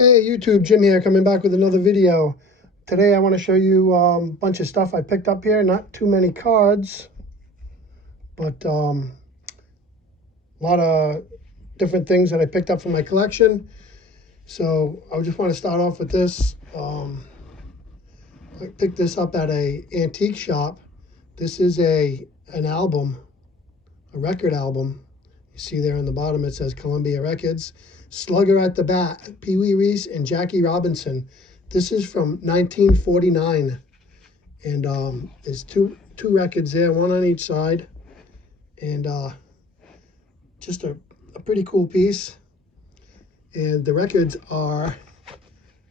Hey YouTube, Jim here, coming back with another video. Today I want to show you a bunch of stuff I picked up here. Not too many cards, but a lot of different things that I picked up from my collection. So I just want to start off with this. I picked this up at a antique shop. This is an album, a record album. You see there on the bottom it says Columbia Records. Slugger at the Bat, Pee Wee Reese and Jackie Robinson. This is from 1949, and there's two records there, one on each side, and just a pretty cool piece. And the records are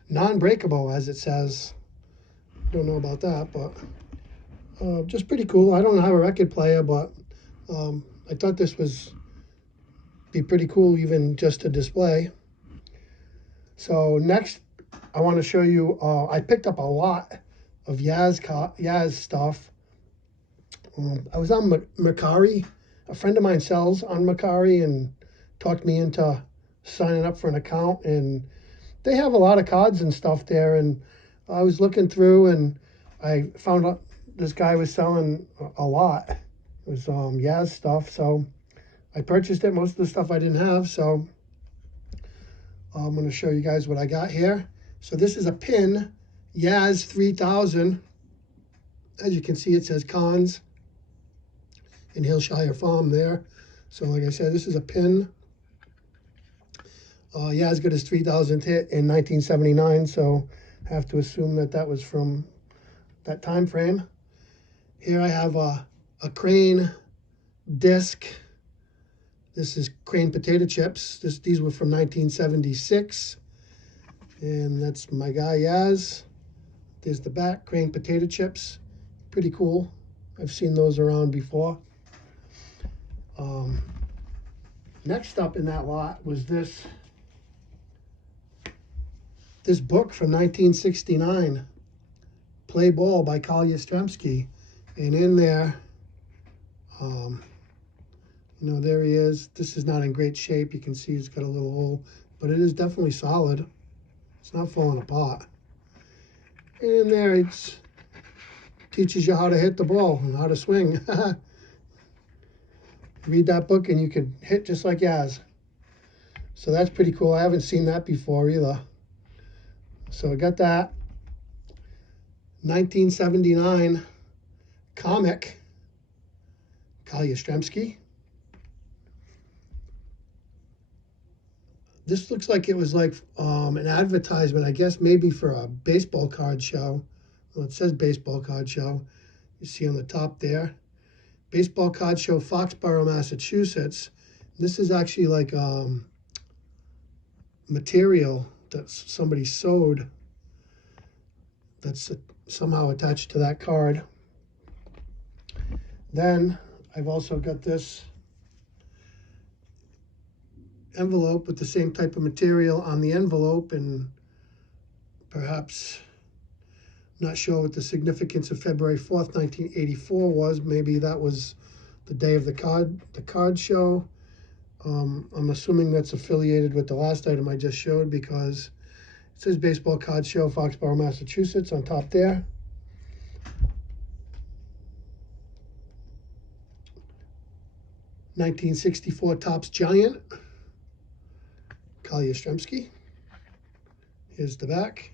non-breakable, as it says. Don't know about that, but just pretty cool. I don't have a record player, but I thought this was be pretty cool even just to display. So next I want to show you, I picked up a lot of Yaz stuff. I was on Mercari. A friend of mine sells on Mercari and talked me into signing up for an account, and they have a lot of cards and stuff there, and I was looking through and I found out this guy was selling a lot. It was Yaz stuff, so I purchased it. Most of the stuff I didn't have, so I'm going to show you guys what I got here. So this is a pin, Yaz 3000. As you can see, it says Cons in Hillshire Farm there. So like I said, this is a pin. Yaz got his 3000th hit in 1979, so I have to assume that that was from that time frame. Here I have a Crane disc. This is Crane potato chips. These were from 1976. And that's my guy, Yaz. There's the back, Crane potato chips. Pretty cool. I've seen those around before. Next up in that lot was this book from 1969, Play Ball by Yastrzemski. And in there, you know, there he is. This is not in great shape. You can see it's got a little hole, but it is definitely solid. It's not falling apart. And in there, it teaches you how to hit the ball and how to swing. Read that book and you can hit just like Yaz. So that's pretty cool. I haven't seen that before either. So I got that. 1979 comic, Yastrzemski. This looks like it was like an advertisement, I guess maybe for a baseball card show. Well, it says baseball card show. You see on the top there. Baseball card show, Foxborough, Massachusetts. This is actually like material that somebody sewed that's somehow attached to that card. Then I've also got this envelope with the same type of material on the envelope, and perhaps not sure what the significance of February 4th, 1984 was. Maybe that was the day of the card show. I'm assuming that's affiliated with the last item I just showed, because it says baseball card show, Foxborough, Massachusetts on top there. '64 Topps Giant, Yastrzemski. Here's the back.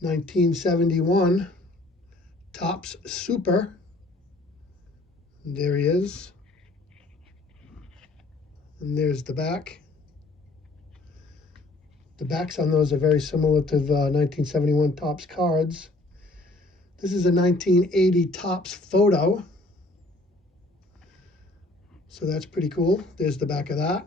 '71 Topps Super. And there he is. And there's the back. The backs on those are very similar to the 1971 Topps cards. This is a 1980 Topps Photo. So that's pretty cool. There's the back of that.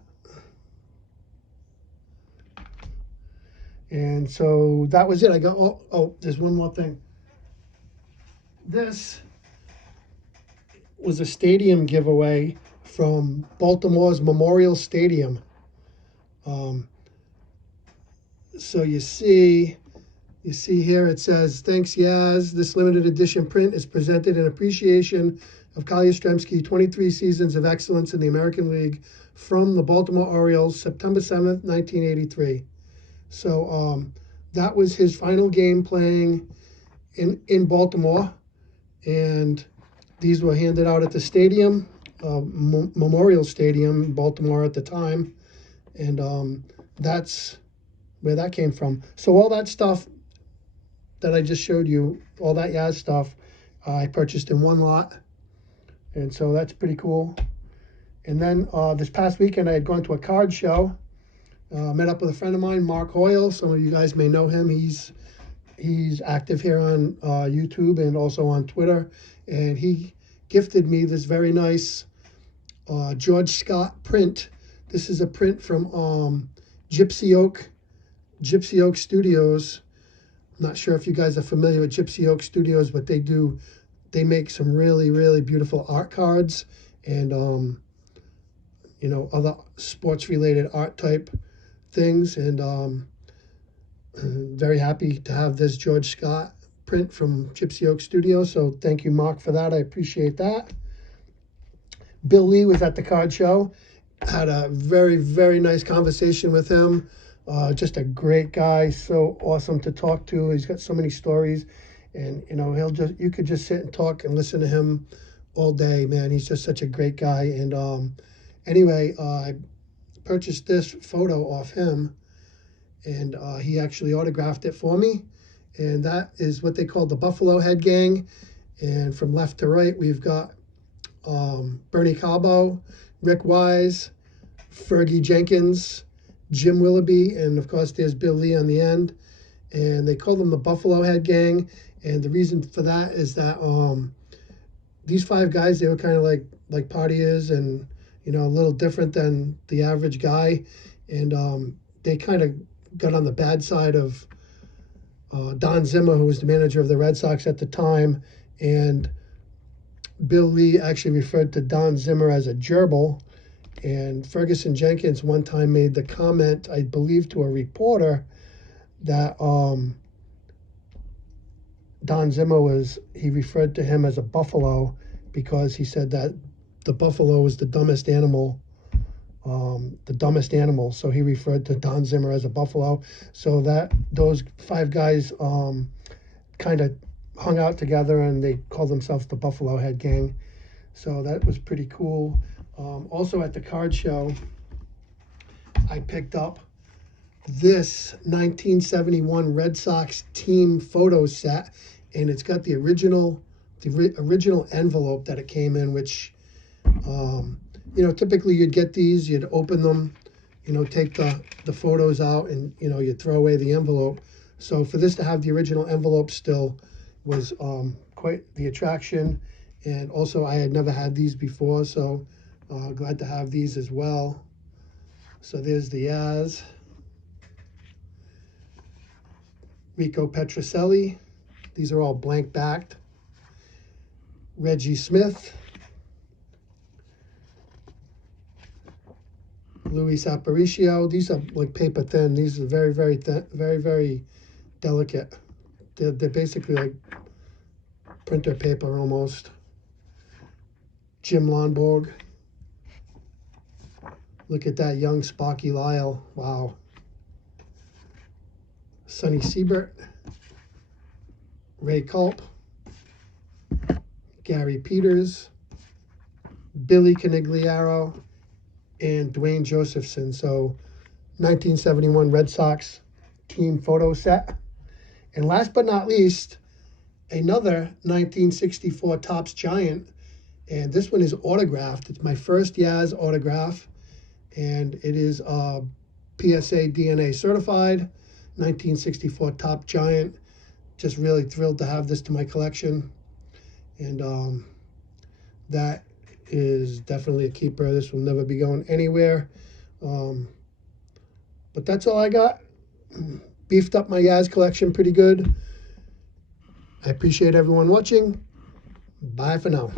And so that was it. I go, oh, there's one more thing. This was a stadium giveaway from Baltimore's Memorial Stadium. So you see here it says, thanks Yaz, this limited edition print is presented in appreciation of Kyle Yastrzemski, 23 seasons of excellence in the American League from the Baltimore Orioles, September 7th, 1983. So that was his final game playing in Baltimore, and these were handed out at the stadium, Memorial Stadium in Baltimore at the time, and that's where that came from. So all that stuff that I just showed you, all that Yaz stuff, I purchased in one lot, and so that's pretty cool. And then this past weekend I had gone to a card show, met up with a friend of mine, Mark Hoyle. Some of you guys may know him. He's active here on YouTube and also on Twitter, and he gifted me this very nice George Scott print. This is a print from Gypsy Oak Studios. I'm not sure if you guys are familiar with Gypsy Oak Studios, but they make some really, really beautiful art cards and other sports related art type things, and very happy to have this George Scott print from Gypsy Oak Studios. So thank you, Mark, for that. I appreciate that. Bill Lee was at the card show. Had a very, very nice conversation with him. Just a great guy, so awesome to talk to. He's got so many stories, and you could just sit and talk and listen to him all day, man. He's just such a great guy. And anyway, I purchased this photo off him, and he actually autographed it for me. And that is what they call the Buffalo Head Gang. And from left to right, we've got Bernie Calbo, Rick Wise, Fergie Jenkins, Jim Willoughby, and of course there's Bill Lee on the end. And they call them the Buffalo Head Gang. And the reason for that is that these five guys, they were kind of like partiers and a little different than the average guy. And they kind of got on the bad side of Don Zimmer, who was the manager of the Red Sox at the time. And Bill Lee actually referred to Don Zimmer as a gerbil. And Ferguson Jenkins one time made the comment, I believe to a reporter, that Don Zimmer he referred to him as a buffalo because he said that the buffalo was the dumbest animal. So he referred to Don Zimmer as a buffalo. So that those five guys kind of hung out together, and they called themselves the Buffalo Head Gang. So that was pretty cool. Also at the card show, I picked up this 1971 Red Sox team photo set, and it's got the original envelope that it came in, which typically you'd get these, you'd open them, take the photos out, and you'd throw away the envelope. So for this to have the original envelope still was quite the attraction. And also I had never had these before, so glad to have these as well. So there's the Yaz, Rico Petrocelli. These are all blank backed. Reggie Smith, Luis Aparicio. These are like paper thin. These are very, very thin, very, very delicate. They're basically like printer paper almost. Jim Lonborg. Look at that young Sparky Lyle. Wow. Sonny Siebert. Ray Culp. Gary Peters. Billy Canigliaro. And Dwayne Josephson. So 1971 Red Sox team photo set. And last but not least, another 1964 Topps Giant. And this one is autographed. It's my first Yaz autograph. And it is PSA DNA certified, 1964 Topps Giant. Just really thrilled to have this to my collection. And that is definitely a keeper. This will never be going anywhere. But that's all I got. Beefed up my Yaz collection pretty good. I appreciate everyone watching. Bye for now.